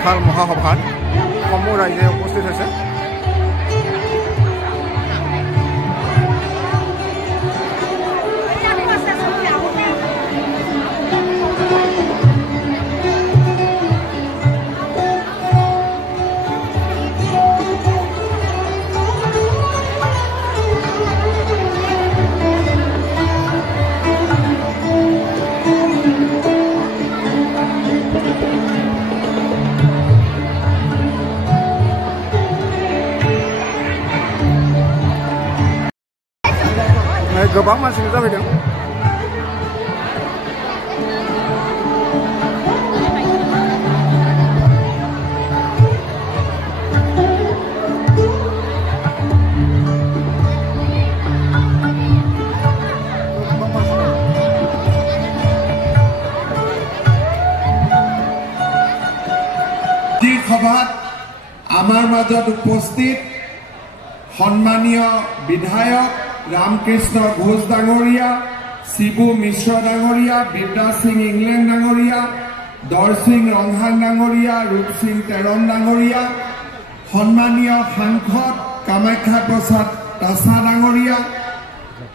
বিশাল মহাসভাত সমূহ ৰাইজে উপস্থিত হৈছে। गोबां मानसि जाफैदों। সভাত আমাৰ মাজত উপস্থিত সন্মানীয় বিধায়ক रामकृष्ण घोष डांगरिया, शिबू मिश्र डांगरिया, बिरदा सिंह इंग्लैंड डांगरिया, दर सिंह रंघान डांगरिया, रूप सिंह तेरन डांगरिया, सम्मानीय सांसद कामाख्या प्रसाद तासा डांगरिया,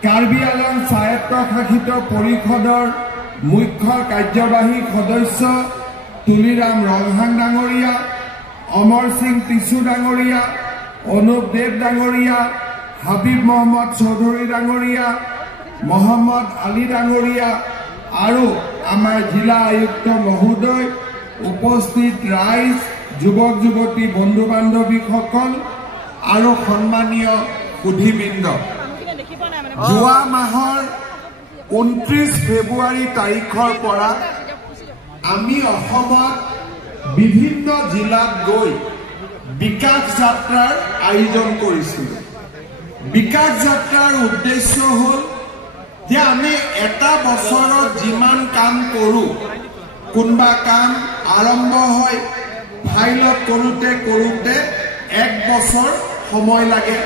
कार्बी आंगलং स्वायत्तशासित परिषदर मुख्य कार्यवाही सदस्य तुलिराम रंघान डांगरिया, अमर सिंह टिसु डांगरिया, अनुप देव डांगरिया, হাবিব মোহাম্মদ চৌধুৰী ডাঙৰীয়া, মোহাম্মদ আলী ডাঙৰীয়া আৰু আমাৰ জিলা আয়ুক্ত মহোদয়, উপস্থিত ৰাইজ, যুৱক যুৱতী, বন্ধু বান্ধৱীসকল আৰু সন্মানীয় সুধীবৃন্দ, যোৱা মাহৰ 29 ফেব্ৰুৱাৰী তাৰিখৰ পৰা আমি অসমত বিভিন্ন জিলাত গৈ বিকাশ যাত্ৰাৰ আয়োজন কৰিছিলোঁ। বিকাশ যাত্ৰাৰ উদ্দেশ্য হল যে আমি এটা বছৰত যিমান কাম কৰোঁ, কোনবা কাম আৰম্ভ হয় ফাইলত কৰোঁতে কৰোঁতে এক বছৰ সময় লাগে।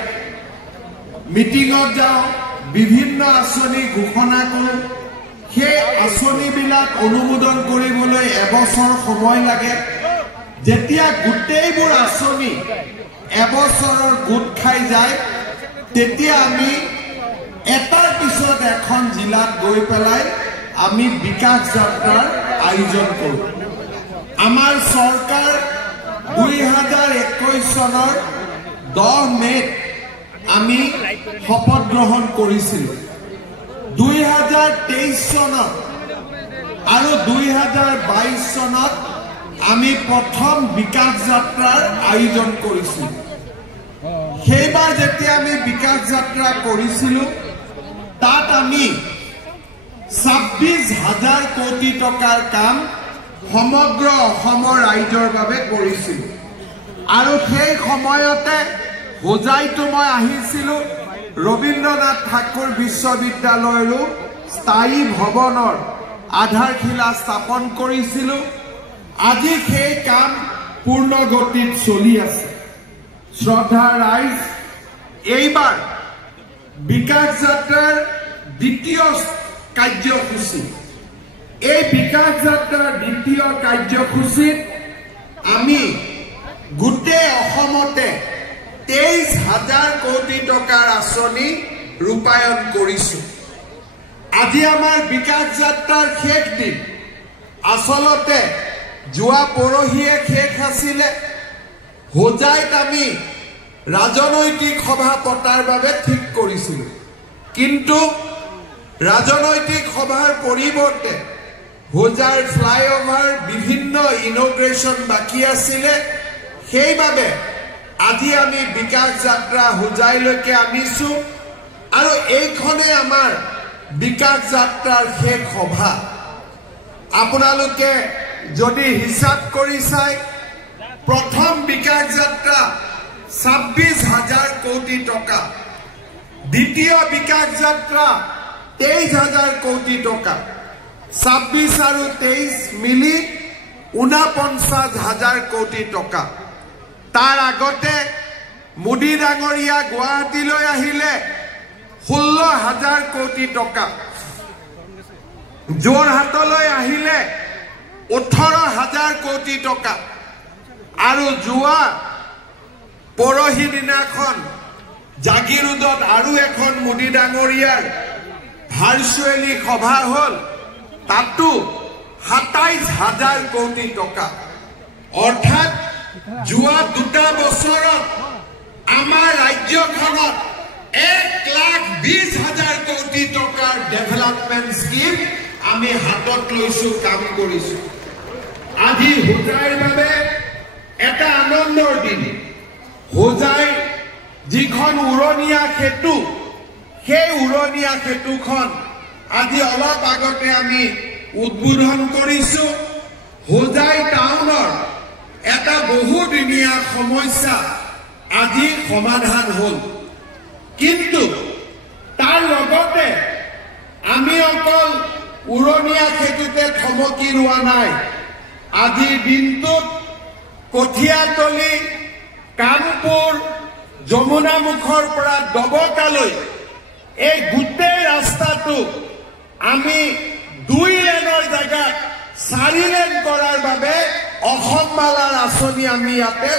মিটিঙত যাওঁ, বিভিন্ন আঁচনি ঘোষণা কৰোঁ, সেই আঁচনিবিলাক অনুমোদন কৰিবলৈ এবছৰ সময় লাগে। যেতিয়া গোটেইবোৰ আঁচনি এবছৰৰ গোট খাই যায়, তেতিয়া আমি এটাৰ পিছত এখন জিলাত গৈ পেলাই আমি বিকাশ যাত্ৰাৰ আয়োজন কৰোঁ। আমাৰ চৰকাৰ 2021 চনৰ 10 মেত আমি শপত গ্ৰহণ কৰিছিলোঁ। 2023 চনত আৰু 2022 চনত আমি প্ৰথম বিকাশ যাত্ৰাৰ আয়োজন কৰিছিলোঁ। সেইবাৰ যেতিয়া আমি বিকাশ যাত্ৰা কৰিছিলোঁ, তাত আমি 26,000 কোটি টকাৰ কাম সমগ্ৰ অসমৰ ৰাইজৰ বাবে কৰিছিলোঁ। আৰু সেই সময়তে হোজাইতো মই আহিছিলোঁ, ৰবীন্দ্ৰনাথ ঠাকুৰ বিশ্ববিদ্যালয়ৰো স্থায়ী ভৱনৰ আধাৰশিলা স্থাপন কৰিছিলোঁ। আজি সেই কাম পূৰ্ণ গতিত চলি আছে। শ্ৰদ্ধা ৰাইজ, এইবাৰ বিকাশ যাত্ৰাৰ দ্বিতীয় কাৰ্যসূচী, এই বিকাশ যাত্ৰাৰ দ্বিতীয় কাৰ্যসূচীত আমি গোটেই অসমতে 23,000 কোটি টকাৰ আঁচনি ৰূপায়ণ কৰিছোঁ। আজি আমাৰ বিকাশ যাত্ৰাৰ শেষ দিন। আচলতে যোৱা পৰহিয়ে শেষ আছিলে। হোজাইত আমি ৰাজনৈতিক সভা পতাৰ বাবে ঠিক কৰিছিলোঁ, কিন্তু ৰাজনৈতিক সভাৰ পৰিৱৰ্তে হোজাইৰ ফ্লাইঅভাৰ বিভিন্ন ইনগ্ৰেশ্যন বাকী আছিলে। সেইবাবে আজি আমি বিকাশ যাত্ৰা হোজাইলৈকে আনিছোঁ আৰু এইখনে আমাৰ বিকাশ যাত্ৰাৰ শেষ সভা। আপোনালোকে যদি হিচাপ কৰি চাই, প্ৰথম বিকাশ যাত্ৰা 26,000 কোটি টকা, দ্বিতীয় বিকাশ যাত্ৰা 23,000 কোটি টকা, 26 আৰু 23 মিলি 49,000 কোটি টকা। তাৰ আগতে মোদী ডাঙৰীয়া গুৱাহাটীলৈ আহিলে 16,000 কোটি টকা, যোৰহাটলৈ আহিলে 18,000 কোটি টকা, আৰু যোৱা পৰহি দিনাখন জাগিৰোডত আৰু এখন মোদী ডাঙৰীয়াৰ ভাৰ্চুৱেলি সভা হ'ল তাতো ২৭,০০০ কোটি টকা অৰ্থাৎ যোৱা ২টা বছৰত আমাৰ ৰাজ্যখনত ১,২০,০০০ কোটি টকাৰ ডেভেলপমেণ্ট স্কিম আমি হাতত লৈছো কাম কৰিছো আজি হোজাইৰ বাবে এটা আনন্দৰ দিন হোজাই যিখন উৰণীয়া সেতু সেই উৰণীয়া সেতুখন আজি অলপ আগতে আমি উদ্বোধন কৰিছো হোজাই টাউনৰ এটা বহুদিনীয়া সমস্যা আজি সমাধান হ'ল কিন্তু তাৰ লগতে আমি অকল উৰণীয়া সেতুতে থমকি ৰোৱা নাই আজিৰ দিনটোত কঠিয়াতলি কামপুৰ যমুনামুখৰ পৰা দবকালৈ এই গোটেই ৰাস্তাটো আমি 2 লেনৰ জায়গাত 4 লেন কৰাৰ বাবে অসম মালাৰ আঁচনি আমি ইয়াতে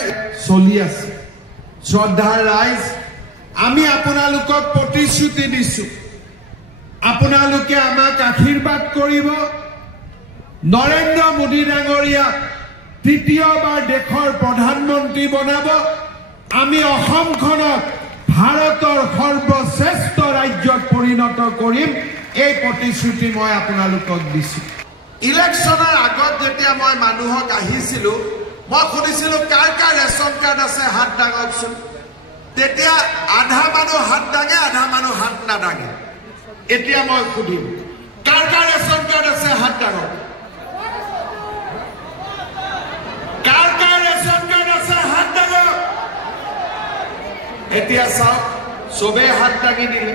চলি আছে শ্ৰদ্ধাৰ ৰাইজ আমি আপোনালোকক প্ৰতিশ্ৰুতি দিছো আপোনালোকে আমাক আশীৰ্বাদ কৰিব নৰেন্দ্ৰ মোদী ডাঙৰীয়াক তৃতীয়বাৰ দেশৰ প্ৰধানমন্ত্ৰী বনাব আমি অসমখনক ভাৰতৰ সৰ্বশ্ৰেষ্ঠ ৰাজ্যত পৰিণত কৰিম এই প্ৰতিশ্ৰুতি মই আপোনালোকক দিছো ইলেকশ্যনৰ আগত যেতিয়া মই মানুহক আহিছিলো মই সুধিছিলো কাৰ কাৰ ৰেচন কাৰ্ড আছে হাত দাঙকচোন তেতিয়া আধা মানুহ হাত দাঙে আধা মানুহ হাত নাদাঙে এতিয়া মই সুধিম কাৰ কাৰ ৰেচন কাৰ্ড আছে হাত দাঙক কাৰ কাৰ ৰেচন কাৰ্ড আছে হাত দাঙক এতিয়া চাওক সবে হাত দাঙি দিলে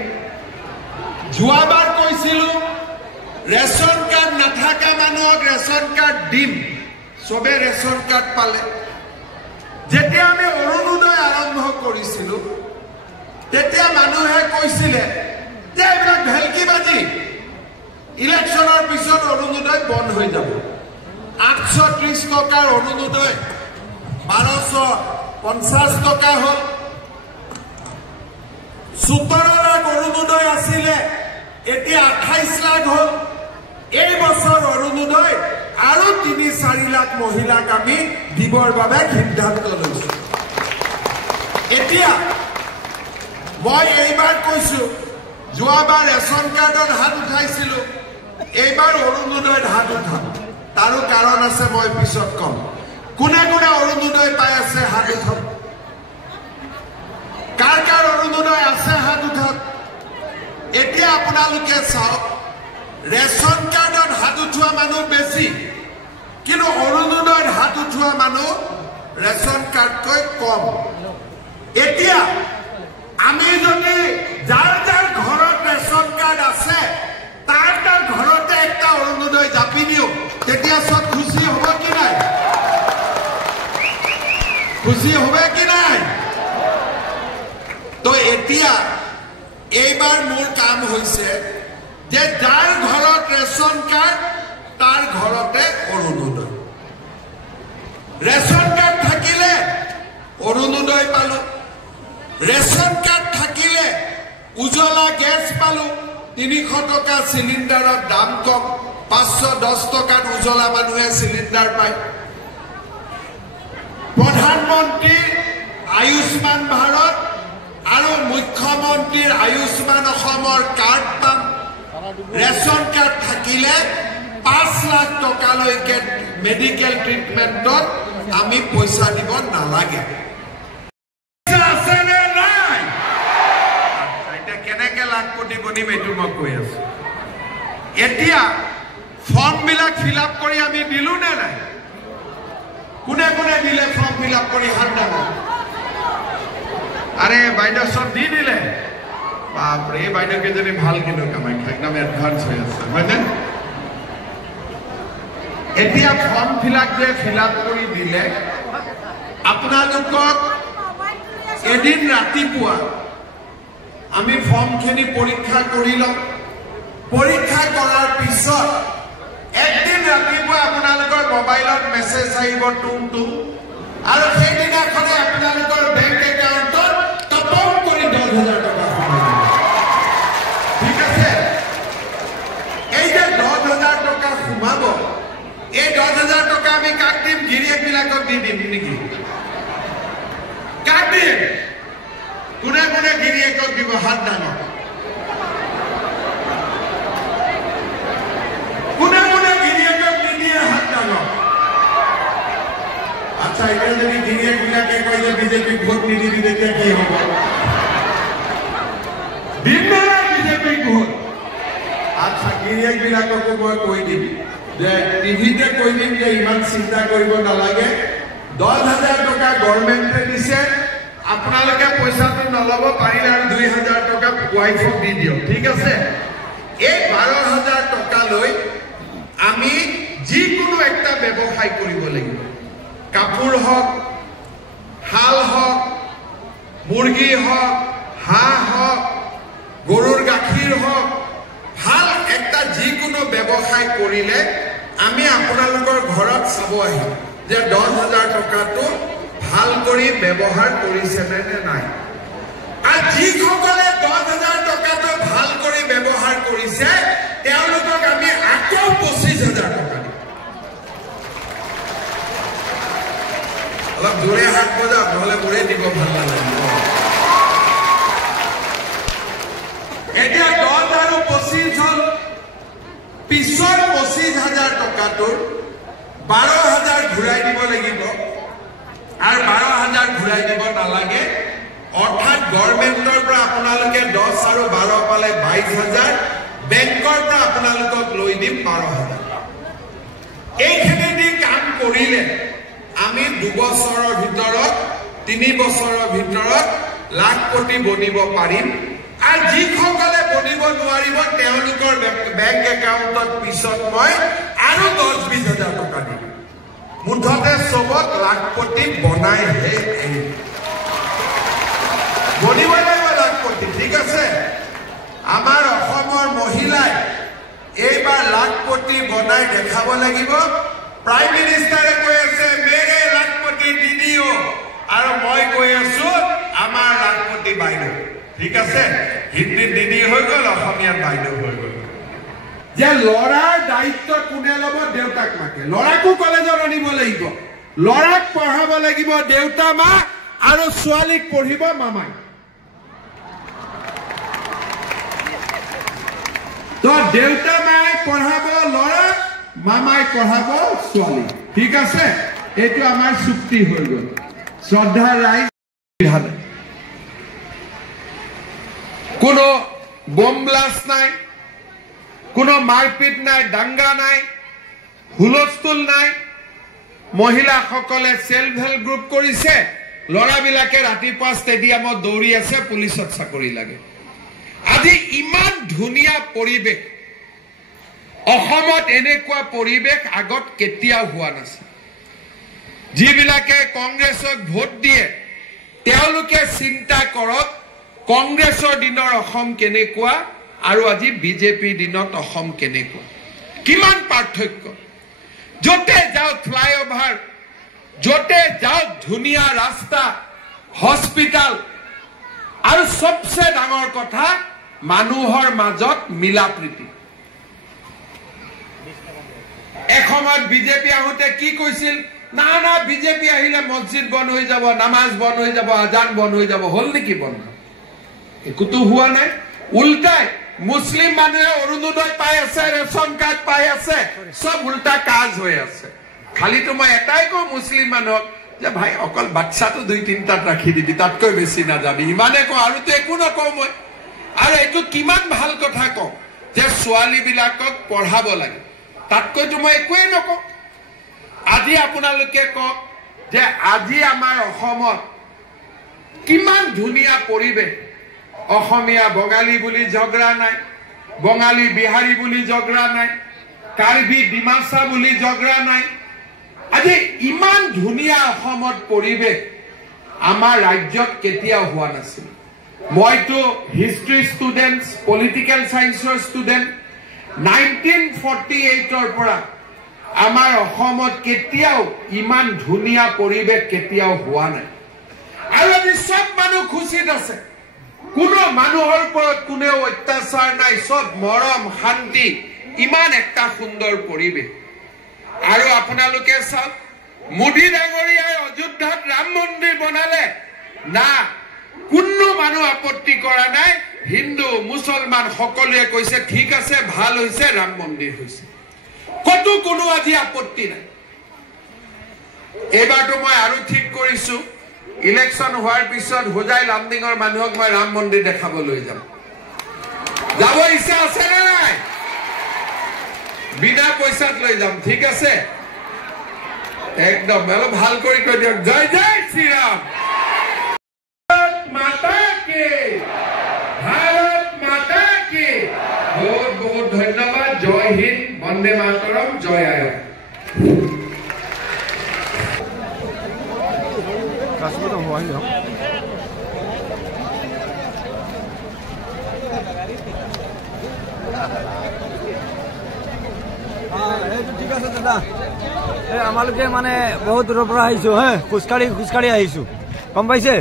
যোৱাবাৰ কৈছিলো ৰেচন কাৰ্ড নাথাকা মানুহক ৰেচন কাৰ্ড দিম সবে ৰেচন কাৰ্ড পালে যেতিয়া আমি অৰুণোদয় আৰম্ভ কৰিছিলো তেতিয়া মানুহে কৈছিলে যে এইবিলাক ভেলকিবাজি ইলেকশ্যনৰ পিছত অৰুণোদয় বন্ধ হৈ যাব 830 টকাৰ অৰুণোদয় 1250 টকা হ'ল 17 লাখ অৰুণোদয় আছিলে এতিয়া 28 লাখ হ'ল এই বছৰ অৰুণোদয় আৰু 3-4 লাখ মহিলাক আমি দিবৰ বাবে সিদ্ধান্ত লৈছো এতিয়া মই এইবাৰ কৈছো যোৱাবাৰ ৰেচন কাৰ্ডত হাত উঠাইছিলো এইবাৰ অৰুণোদয়ত হাত উঠাম তাৰো কাৰণ আছে মই পিছত কম কোনে কোনে অৰুণোদয় পাই আছে হাত উঠাম কাৰ কাৰ অৰুণোদয় আছে হাত উঠাম এতিয়া আপোনালোকে চাওক ৰেচন কাৰ্ডত হাত উঠোৱা মানুহ বেছি কিন্তু অৰুণোদয়ত হাত উঠোৱা মানুহ ৰেচন কাৰ্ডকৈ কম এতিয়া আমি যদি যাৰ যাৰ ঘৰত ৰেচন কাৰ্ড আছে তাৰ তাৰ ঘৰতে একটা অৰুণোদয় জাপি দিও তেতিয়া সব খুশি হ'ব কি নাই খুশি হবে কি নাই তো এতিয়া এইবাৰ মোৰ কাম হৈছে যে যাৰ ঘৰত ৰেচন কাৰ্ড তাৰ ঘৰতে অৰুণোদয় ৰেচন কাৰ্ড থাকিলে অৰুণোদয় পালো ৰেচন কাৰ্ড থাকিলে উজ্জ্বলা গেছ পালো 300 টকা সিলিন্ডাৰৰ দাম কম 510 টকাত উজ্জ্বলা মানুহে সিলিন্ডাৰ পায় প্ৰধানমন্ত্ৰীৰ আয়ুষ্মান ভাৰত আৰু মুখ্যমন্ত্ৰীৰ আয়ুষ্মান অসমৰ কাৰ্ড পাম ৰেচন কাৰ্ড থাকিলে 5 লাখ টকালৈকে মেডিকেল ট্ৰিটমেণ্টত আমি পইচা দিব নালাগে কেনেকে লাখ কোটি বনিম এইটো মই কৈ আছো এতিয়া ফৰ্ম বিলাক ফিল আপ কৰি আমি দিলো নে নাই কোনে কোনে দিলে ফৰ্ম ফিল আপ কৰি হাত দাঙক আরে বাইদেউ সব দি দিলে বাপরে বাইদেউ কেজনী ভাল কিন্তু কামাখ্যা একদম এডভান্স হৈ আছে হয়নে এতিয়া ফৰ্ম ফিল আপ কৰি দিলে আপোনালোকক এদিন ৰাতিপুৱা আমি ফৰ্মখিনি পৰীক্ষা কৰি লম পৰীক্ষা কৰাৰ পিছত একদিন ৰাতিপুৱা আপোনালোকৰ মোবাইলত মেছেজ আহিব টুম টুম আৰু সেইদিনাখনে আপোনালোকৰ বেংক একাউণ্টত টপক কৰি 10,000 টকা ঠিক আছে এই যে 10,000 টকা সোমাব এই 10,000 টকা আমি কাক দিম গিৰিয়েকবিলাকক দি দিম নেকি কাক দিম কোনে কোনে গিৰিয়েকক দিব হাত দাঙক কোনে কোনে গিৰিয়েকক নিদিয়ে হাত দাঙক আচ্ছা এতিয়া যদি গিৰিয়েকবিলাকে কয় যে বিজেপিক ভোট নিদিবি তেতিয়া কি হ'ব দিম নে বিজেপিক ভোট আচ্ছা গিৰিয়েকবিলাককো মই কৈ দিম যে টিভিতে কৈ দিম যে ইমান চিন্তা কৰিব নালাগে 10,000 টকা গভৰ্ণমেণ্টে দিছে আপোনালোকে পইচাটো নলব পাৰিলে আৰু 2,000 টকা ৱাইফক দি দিয়ক ঠিক আছে এই 12,000 টকা লৈ আমি যিকোনো একটা ব্যৱসায় কৰিব লাগিব কাপোৰ হওক হাল হওক মুৰ্গী হওক হাঁহ হওক গৰুৰ গাখীৰ হওক ভাল একটা যিকোনো ব্যৱসায় কৰিলে আমি আপোনালোকৰ ঘৰত চাব আহিম যে 10,000 টকাটো ভাল কৰি ব্যৱহাৰ কৰিছে নে নাই আৰু যিসকলে 10,000 টকাটো ভাল কৰি ব্যৱহাৰ কৰিছে তেওঁলোকক আমি আকৌ 25,000 টকা দিম অলপ জোৰে হাত বজাওক নহলে মোৰে দিব ভাল নালাগিব এতিয়া 10 আৰু 25 হল পিছৰ 25,000 টকাটোৰ 12,000 ঘূৰাই দিব লাগিব আৰু 12,000 ঘূৰাই দিব নালাগে অৰ্থাৎ গভৰ্ণমেণ্টৰ পৰা আপোনালোকে 10 আৰু 12 পালে 22,000 বেংকৰ পৰা আপোনালোকক লৈ দিম 12,000 এইখিনি দি কাম কৰিলে আমি 2 বছৰৰ ভিতৰত 3 বছৰৰ ভিতৰত লাখপতি বনিব পাৰিম আৰু যিসকলে বনিব নোৱাৰিব তেওঁলোকৰ বেংক একাউণ্টত পিছত মই আৰু 10-20,000 টকা দিম মুঠতে সবক লাখপতি বনাইহে আহিম বনিব লাগিব লাখপতি ঠিক আছে আমাৰ অসমৰ মহিলাই এইবাৰ লাখপতি বনাই দেখাব লাগিব প্ৰাইম মিনিষ্টাৰে কৈ আছে মেৰে লাখপতি দিদিও আৰু মই কৈ আছো আমাৰ লাখপতি বাইদেউ ঠিক আছে হিন্দী দিদি হৈ গ'ল অসমীয়াত বাইদেউ হৈ গ'ল যে লৰাৰ দায়িত্ব কোনে ল'ব দেউতাক মাকে লৰাকো কলেজত আনিব লাগিব লৰাক পঢ়াব লাগিব দেউতা মা আৰু ছোৱালীক পঢ়িব মামাই তো দেউতা মায়ে পঢ়াব লৰা মামাই পঢ়াব ছোৱালী ঠিক আছে এইটো আমাৰ চুক্তি হৈ গ'ল শ্ৰদ্ধা ৰাইজ কোনো বম ব্লাষ্ট নাই কোনো মাৰপিট নাই দাঙ্গা নাই হুলস্থুল নাই মহিলাসকলে সেলফ হেল্প গ্ৰুপ কৰিছে লৰাবিলাকে ৰাতিপুৱা ষ্টেডিয়ামত দৌৰি আছে পুলিচত চাকৰি লাগে আজি ইমান ধুনীয়া পৰিৱেশ অসমত এনেকুৱা পৰিৱেশ আগত কেতিয়াও হোৱা নাছিল যিবিলাকে কংগ্ৰেছক ভোট দিয়ে তেওঁলোকে চিন্তা কৰক কংগ্ৰেছৰ দিনৰ অসম কেনেকুৱা আৰু আজি বিজেপি দিনত অসম কেনেকুৱা কিমান পাৰ্থক্য যতে যাও ফ্লাইওভাৰ যতে যাও ধুনীয়া ৰাস্তা হস্পিটাল আৰু সবচে ডাঙৰ কথা মানুহৰ মাজত মিলাপ্ৰীতি এসময়ত বিজেপি আহোতে কি কৈছিল না না বিজেপি আহিলে মসজিদ বন্ধ হৈ যাব নামাজ বন্ধ হৈ যাব আজান বন্ধ হৈ যাব হল নেকি বন্ধ একোতো হোৱা নাই উল্টাই মুসলিম মানুহে অৰুণোদয় পাই আছে ৰেশন কাৰ্ড পাই আছে সব উল্টা কাজ হৈ আছে খালি তো মই এটাই কো মুসলিম মানুহক যে ভাই অকল বাচ্চাটো 2-3টাত ৰাখি দিবি তাতকৈ বেছি না যাবি ইমানে কো আৰু তো একো নকওঁ মই আৰু এইটো কিমান ভাল কথা কওঁ যে ছোৱালী বিলাকক পঢ়াব লাগে তাতকৈ তো মই একোৱে নকওঁ আজি আপোনালোকে কওক যে আজি আমাৰ অসমত কিমান ধুনীয়া পৰিৱেশ অসমীয়া বঙালী বুলি ঝগড়া নাই বঙালী বিহাৰী বুলি ঝগড়া নাই কাৰ্বি ডিমাসা বুলি ঝগড়া নাই আজি ইমান ধুনীয়া অসমত পৰিৱেশ আমাৰ ৰাজ্যত কেতিয়াও হোৱা নাছিল মইতো হিষ্ট্ৰী ষ্টুডেণ্টছ পলিটিকেল সায়েন্সৰ ষ্টুডেণ্ট 1948 পৰা আমাৰ অসমত কেতিয়াও ইমান ধুনীয়া পৰিৱেশ কেতিয়াও হোৱা নাই আৰু আজি সব মানুহ খুশিত আছে কোনো মানুহৰ ওপৰত কোনেও অত্যাচাৰ নাই সব মৰম শান্তি ইমান একটা সুন্দৰ পৰিৱেশ আৰু আপোনালোকে সব মোদী ডাঙৰীয়াই অযোধ্যাত ৰাম মন্দিৰ বনালে না কোনো মানুহ আপত্তি কৰা নাই হিন্দু মুছলমান সকলোৱে কৈছে ঠিক আছে ভাল হৈছে ৰাম মন্দিৰ হৈছে কতো কোনো আজি আপত্তি নাই এবাৰটো মই আৰু ঠিক কৰিছো ইলেকশন হোৱাৰ পিছত হোজাই লামডিঙৰ মানুহক মই ৰাম মন্দিৰ দেখাবলৈ যাম যাব ইচ্ছা আছে নে নাই বিনা পইচাত লৈ যাম ঠিক আছে একদম অলপ ভাল কৰি কৈ দিয়ক জয় জয় শ্ৰীৰাম মাতা কি ভাৰত মাতা কি বহুত বহুত ধন্যবাদ জয় হিন্দ বন্দে মাতৰম জয় আয়ো গাছবোৰতো হোৱাই যাওক এইটো ঠিক আছে দাদা এই আমালোকে মানে বহুত দূৰৰ পৰা আহিছোঁ হে খোজকাঢ়ি আহিছোঁ গম পাইছে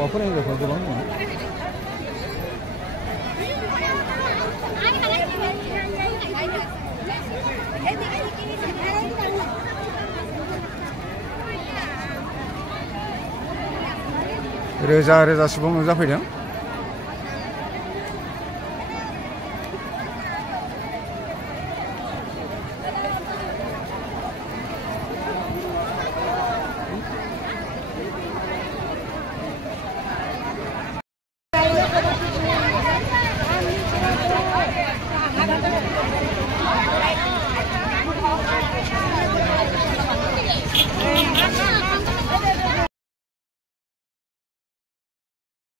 Apa yang dapat uang? Reza subuh muzafir ya?